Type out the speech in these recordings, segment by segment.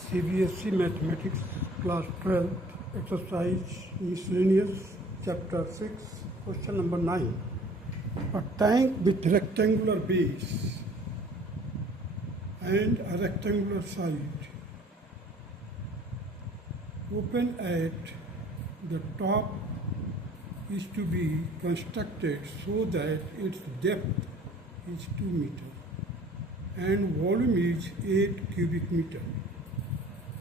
CBSE Mathematics Class 12 Exercise Miscellaneous Chapter 6 Question number 9. A tank with rectangular base and a rectangular side open at the top is to be constructed so that its depth is 2 meters and volume is 8 cubic meters.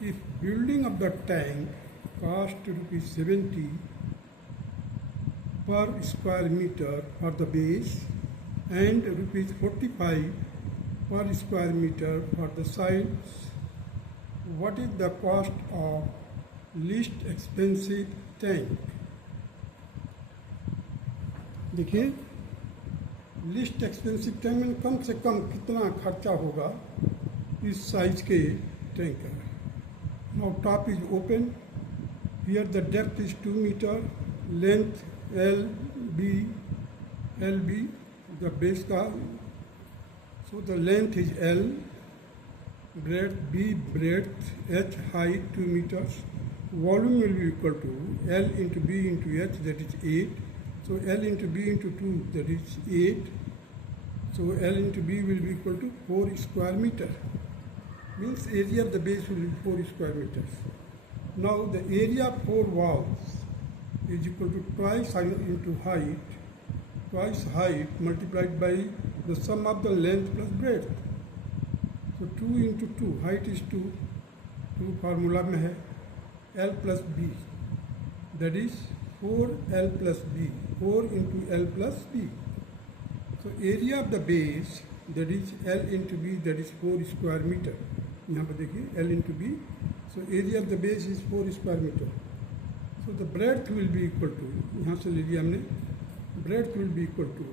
If building of the tank cost rupees 70 per square meter for the base and rupees 45 per square meter for the sides, what is the cost of least expensive tank? देखिए list expensive tank में कम से कम कितना खर्चा होगा इस size के tank का. Now top is open. Here the depth is 2 meter, length LB, the base का. So the length is L, breadth B, breadth, H height 2 meters. Volume will be equal to L into B into H, that is 8. So L into B into 2, that is 8. So L into B will be equal to 4 square meter. Means area of the base will be 4 square meters. Now the area of 4 walls is equal to twice height multiplied by the sum of the length plus breadth. So 2 into 2, height is 2 formula में है L plus B, that is 4L plus B, 4 into L plus B. So area of the base, that is L into B, that is 4 square meter. यहाँ पर देखिए L into B. So area of the base is 4 square meter. So the breadth will be equal to, यहाँ से ले लिया हमने, breadth will be equal to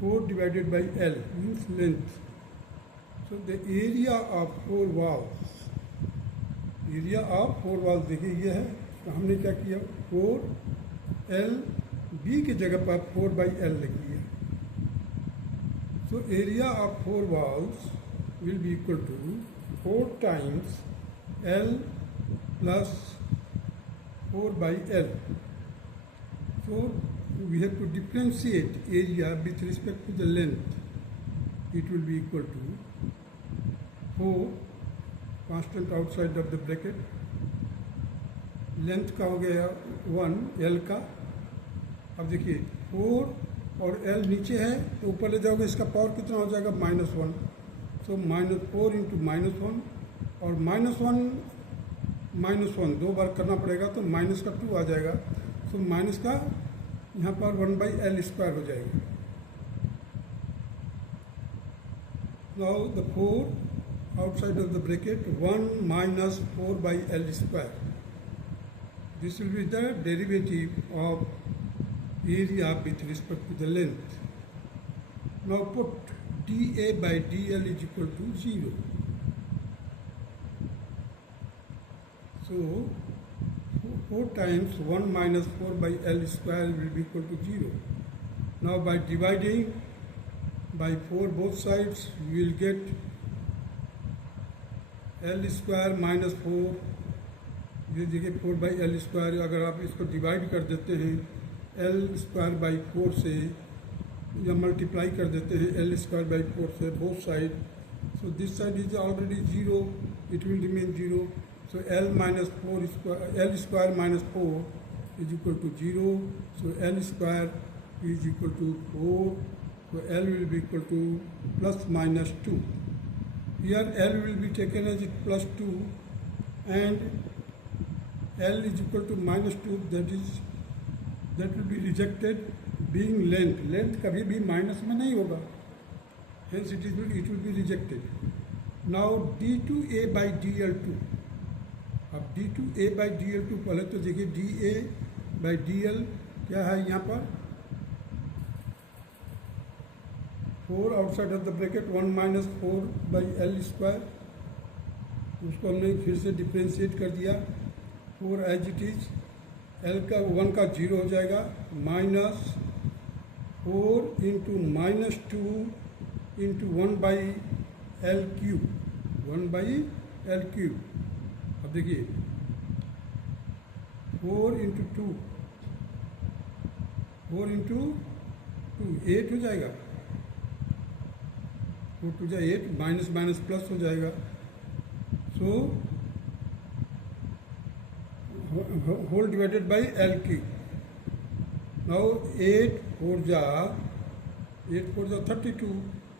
4 divided by L, means length. So the area of 4 walls, देखिए ये है. तो हमने क्या किया, 4L B की जगह पर 4 by L लिख लिया. So area of 4 walls will be equal to 4 times L plus 4 by L. So we have to differentiate area with respect to the length. It will be equal to 4 constant outside of the bracket. Length का हो गया 1 L का. अब देखिए 4 और L नीचे है तो ऊपर ले जाओगे, इसका पावर कितना हो जाएगा, -1. सो -4 इंटू -1 और -1 दो बार करना पड़ेगा तो माइनस का 2 आ जाएगा. सो माइनस का यहाँ पर 1 by L स्क्वायर हो जाएगा. Now the 4 outside of the bracket, 1 minus 4 by L square. This will be the derivative of area with respect to the length. Now put dA by dL is equal to 0. So 4 times 1 minus 4 by L square will be equal to 0. Now by dividing by 4 both sides, we will get L square minus 4. ये देखिए 4 by L square. अगर आप इसको divide कर देते हैं L square by 4 से, या मल्टीप्लाई कर देते हैं L square by 4 से both side, so this side is already 0, it will remain 0. So L minus 4 square, L square minus 4 is equal to 0. So L square is equal to 4. So L will be equal to plus minus 2. Here L will be taken as plus 2 and L is equal to minus 2, that will be rejected being length. Length कभी भी minus में नहीं होगा, hence it will be rejected. Now d2a by dl2. अब d2a by dl2 पहले तो देखिए dA by dl क्या है, यहाँ पर 4 outside of the bracket, 1 minus 4 by L square. उसको हमने फिर से डिफ्रेंशिएट कर दिया. 4 एज इट इज, L का 1 का 0 हो जाएगा, minus 4 into -2 into 1 by L cube, 1 by L cube. अब देखिए 4 इंटू टू, 4 इंटू टू 8 हो जाएगा, 4 टू जा 8, माइनस माइनस प्लस हो जाएगा। So whole divided by l cube. Now 8 4 जा 32,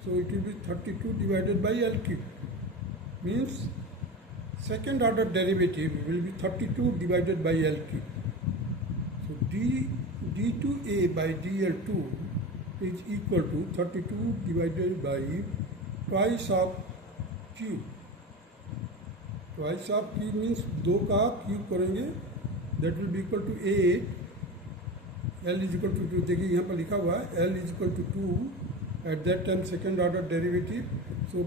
so it will be 32 divided by L cube, means second order derivative will be 32 divided by L cube. So d2a by dl2 is equal to 32 divided by twice of cube. Twice of cube means 2 का cube करेंगे, that will be equal to 8. L is equal to 2, देखिए यहाँ पर लिखा हुआ है L is equal to 2 at that time second order derivative, so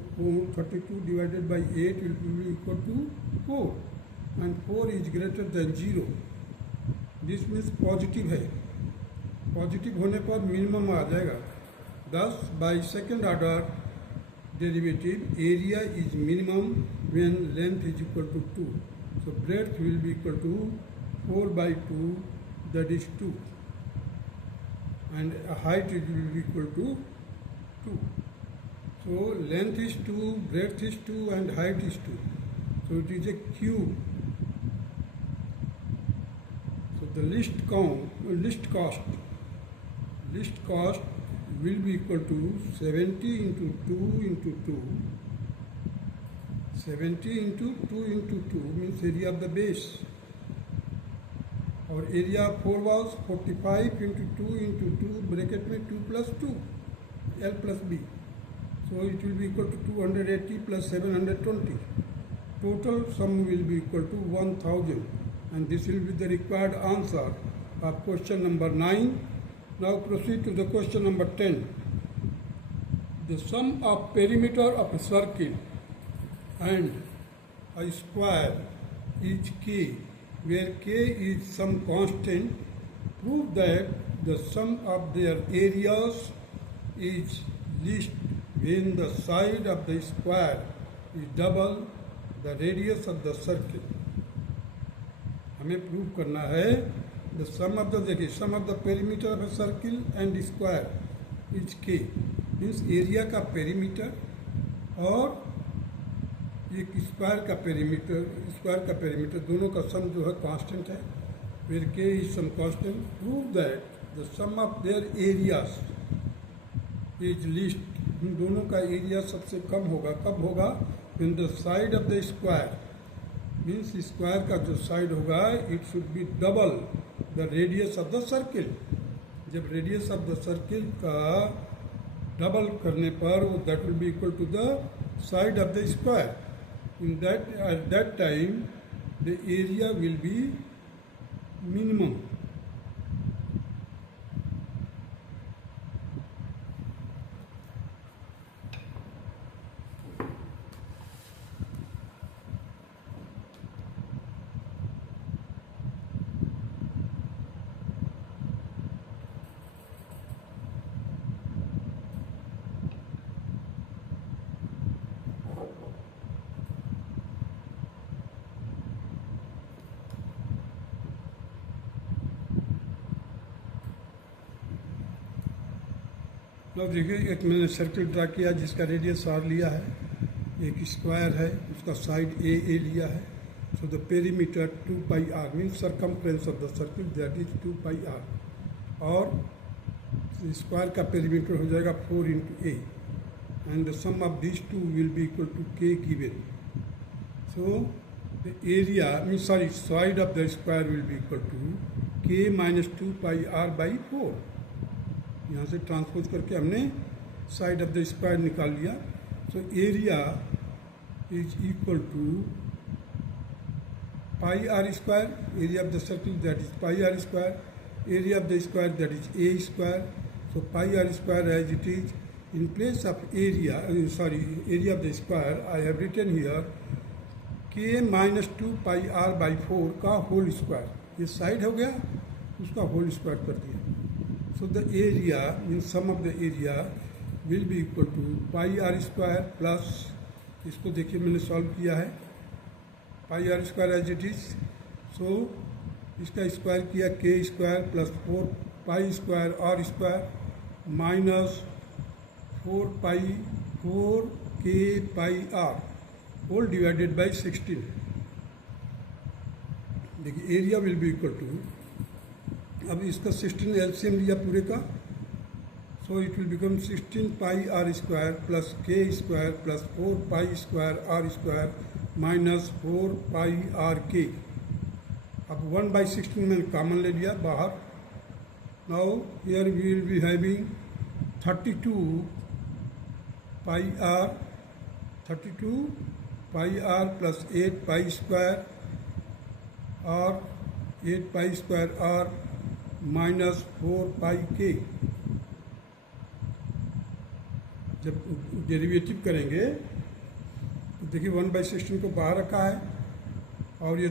32 divided by 8 will be equal to 4 and 4 is greater than 0. This means positive है, positive होने पर minimum आ जाएगा। Thus by second order derivative area is minimum when length is equal to 2. So breadth will be equal to 4 by 2, that is 2, and height will be equal to 2. So length is 2, breadth is 2 and height is 2. So it is a cube. So the least cost will be equal to 70 into 2 into 2. 70 into 2 into 2 means area of the base. और area 4 was 45 into 2 into 2 bracket में 2 plus 2 L plus B. So it will be equal to 280 plus 720. Total sum will be equal to 1000, and this will be the required answer of question number 9. Now proceed to the question number 10. The sum of perimeter of a circle and a square is K, where K is some constant. Prove that the sum of their areas is least when the side of the square is double the radius of the circle. हमें prove करना है the sum of the, देखिए sum of the perimeter of a circle and square is K, means area का perimeter और एक square का perimeter दोनों का सम जो है कांस्टेंट है, where K is some constant. Prove that the sum of their areas is least, इन दोनों का एरिया सबसे कम होगा, कब होगा? When the side of the square, means square का जो साइड होगा it should be double the radius of the circle. जब रेडियस ऑफ द सर्किल का डबल करने पर वो that will be equal to the side of the square. In that, at that time the area will be minimum. अब देखिए एक मैंने circle draw किया जिसका रेडियस r लिया है, एक स्क्वायर है उसका साइड a लिया है। So the perimeter 2 pi r means circumference of the circle that is 2 pi r, और स्क्वायर का पेरीमीटर हो जाएगा 4 into a, and the sum of this two will be equal to k given. So the area means side of the square will be equal to k minus 2 pi r by 4। यहाँ से transpose करके हमने side of the square निकाल लिया। So area is equal to pi are square, area of the circle that is pi are square, area of the square that is a square. So pi are square as it is, in place of area area of the square I have written here k minus 2 pi r by 4 का whole square. ये side हो गया, उसका whole square कर दिया। So the area means sum of the area will be equal to pi are square plus, इसको देखिए मैंने सॉल्व किया है, pi are square as it is. So इसका स्क्वायर किया K square plus 4 pi square R square minus 4 K pi R whole divided by 16। देखिए area will be equal to, अब इसका 16 एलसीएम लिया पूरे का, so it will become 16 pi are square plus K square plus 4 pi square R square minus 4 pi r k. अब 1/16 मैंने common ले लिया बाहर। Now here we will be having 32 pi are plus 8 pi square और 8 pi square r minus 4 pi k. जब derivative करेंगे तो देखिए 1/16 को बाहर रखा है और ये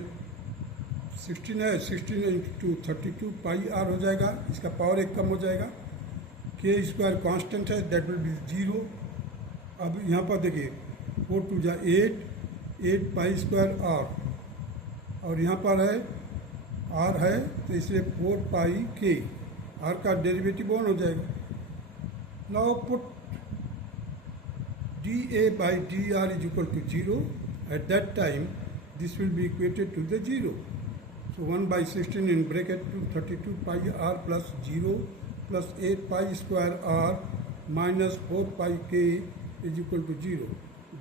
16 है, 16 इंटू 32 पाई आर हो जाएगा, इसका पावर एक कम हो जाएगा। के स्क्वायर कांस्टेंट है, दैट विल बी 0। अब यहाँ पर देखिए 4 2 जा 8 पाई स्क्वायर आर और यहाँ पर है आर है तो इसलिए 4 पाई के, आर का डेरिवेटिव 1 हो जाएगा। Now put dA by dr is equal to 0. At that time this will be equated to the 0. So 1/16 in bracket to 32 pi r plus 0 plus 8 pi square r minus 4 pi k is equal to 0.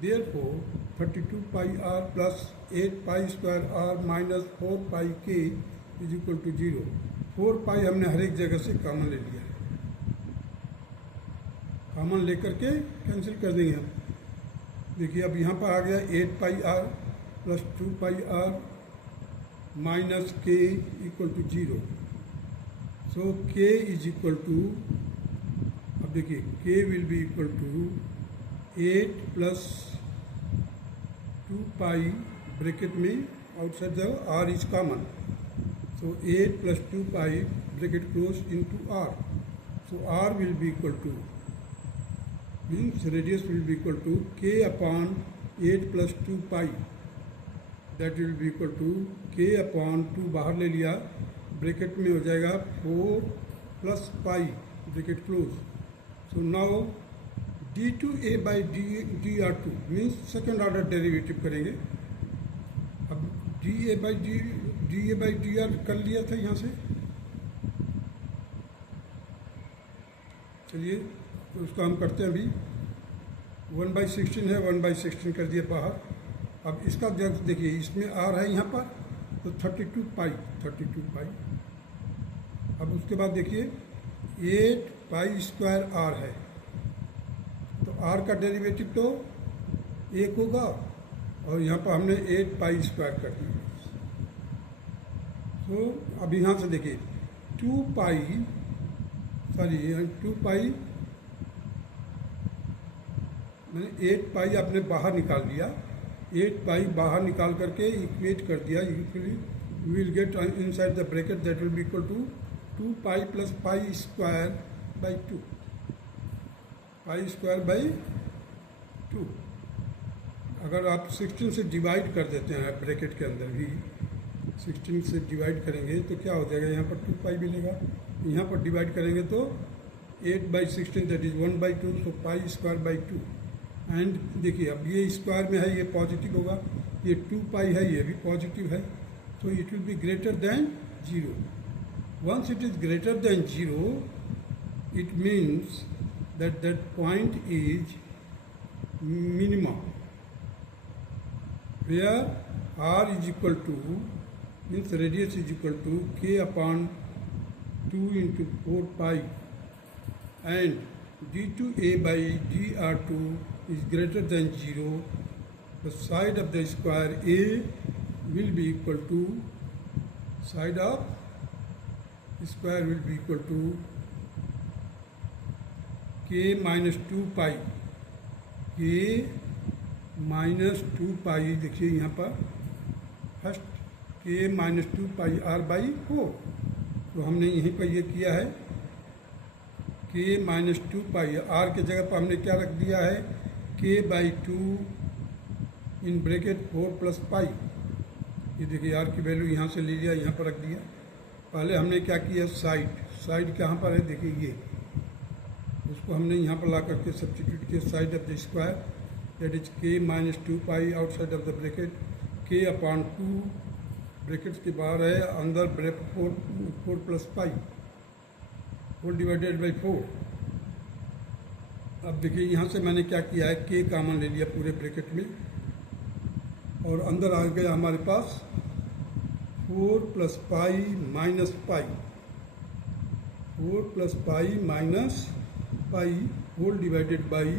Therefore 32 pi r plus 8 pi square r minus 4 pi k is equal to 0. 4 pi हमने हर एक जगह से common ले लिया, common लेकर के cancel कर देंगे हम। देखिए अब यहाँ पर आ गया 8 pi are plus 2 pi R minus K equal to 0। So K is equal to, अब देखिए K will be equal to 8 plus 2 pi bracket में outside the R is common, so 8 plus 2 pi bracket close into R. So R will be equal to, means radius will be equal to k upon 8 plus 2 pi, that will be equal to k upon 2 बाहर ले लिया, bracket में हो जाएगा 4 plus pi bracket close. So now d2a by dr2 means second order derivative करेंगे। अब da by dr कर लिया था यहाँ से, चलिए तो उसको हम करते हैं अभी। 1/16 है, 1/16 कर दिया बाहर। अब इसका जब देखिए इसमें आर है यहाँ पर तो 32 पाई। अब उसके बाद देखिए 8 पाई स्क्वायर आर है, तो आर का डेरिवेटिव तो 1 होगा और यहाँ पर हमने 8 पाई स्क्वायर कर दिया। तो अब यहाँ से देखिए 2 पाई मैंने 8 पाई आपने बाहर निकाल दिया, 8 पाई बाहर निकाल करके इक्वेट कर दिया। You will get inside the bracket that will be equal to 2 pi plus pi square by 2, pi square by 2। अगर आप 16 से डिवाइड कर देते हैं ब्रैकेट के अंदर भी 16 से डिवाइड करेंगे तो क्या हो जाएगा, यहाँ पर 2 पाई मिलेगा, यहाँ पर डिवाइड करेंगे तो 8/16 that is 1/2, so pi square by 2। And देखिए अब ये स्क्वायर में है, ये पॉजिटिव होगा, ये 2 पाई है, ये भी पॉजिटिव है, तो it will be greater than 0। Once it is greater than 0 it means that that point is minimum, where r is equal to means radius is equal to k upon 2 into 4 pi and d2a by dr2 is greater than 0, the side of the square a will be equal to, side of square will be equal to k minus 2 pi, k minus 2 pi। देखिए यहाँ पर first k minus 2 pi r by 4, तो हमने यहीं पर ये किया है k minus 2 pi, r के जगह पर हमने क्या रख दिया है k by 2 in bracket 4 plus pi, ये देखिए आर की वैल्यू यहाँ से ले लिया, यहाँ पर रख दिया। पहले हमने क्या किया, साइड कहाँ पर है, देखिए ये, उसको हमने यहाँ पर ला करके सब्स्टिट्यूट किया। Side of the square that is k minus 2 pi outside of the bracket k upon 2 brackets के बाहर है, अंदर bracket 4 plus pi whole divided by 4। अब देखिए यहाँ से मैंने क्या किया है, k कॉमन ले लिया पूरे ब्रैकेट में, और अंदर आ गया हमारे पास 4 plus pi minus pi, 4 plus pi minus pi whole divided by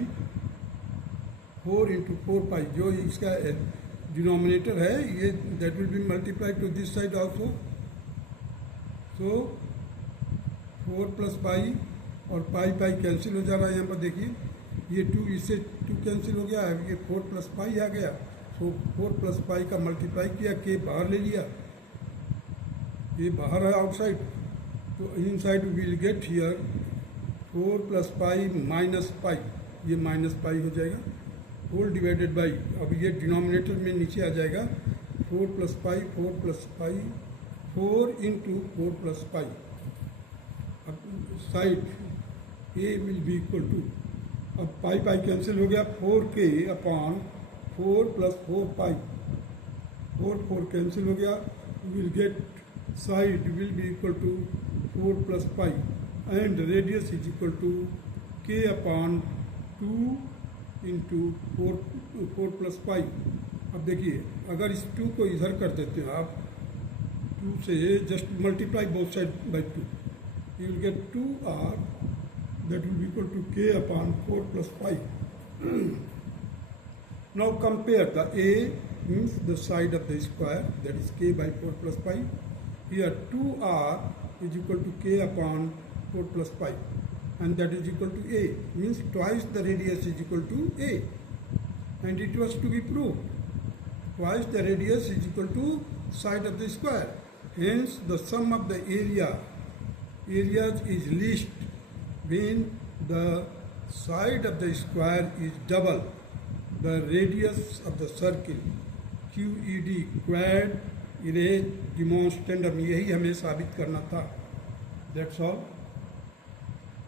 4 into 4 pi. जो इसका डिनोमिनेटर है ये, that will be multiplied to this side also. So 4 plus pi और पाई पाई कैंसिल हो जा रहा है। यहाँ पर देखिए ये 2 इससे 2 कैंसिल हो गया है, ये 4 प्लस पाई आ गया। सो 4 प्लस पाई का मल्टीप्लाई किया, के बाहर ले लिया, ये बाहर है आउटसाइड, तो inside will get here 4 plus pi minus पाई, ये माइनस पाई हो जाएगा होल डिवाइडेड बाई, अब ये डिनोमिनेटर में नीचे आ जाएगा 4 plus pi 4 into 4 plus pi. अब side A will be equal to, अब पाई पाई कैंसिल हो गया, 4k अपॉन 4 प्लस 4 पाई, 4 कैंसिल हो गया, will get side will be equal to 4 plus pi and radius is equal to k upon 2 into 4 plus pi. अब देखिए अगर इस 2 को इधर कर देते हो आप, 2 से just multiply both side by 2, you will get 2r that will be equal to k upon 4 plus pi. Now compare the a means the side of the square, that is k by 4 plus pi. Here 2r is equal to k upon 4 plus pi, and that is equal to a, means twice the radius is equal to a, and it was to be proved twice the radius is equal to side of the square. Hence the sum of the areas is least when the side of the square is double the radius of the circle. QED, quad erase demonstrandum, यही हमें साबित करना था। That's all.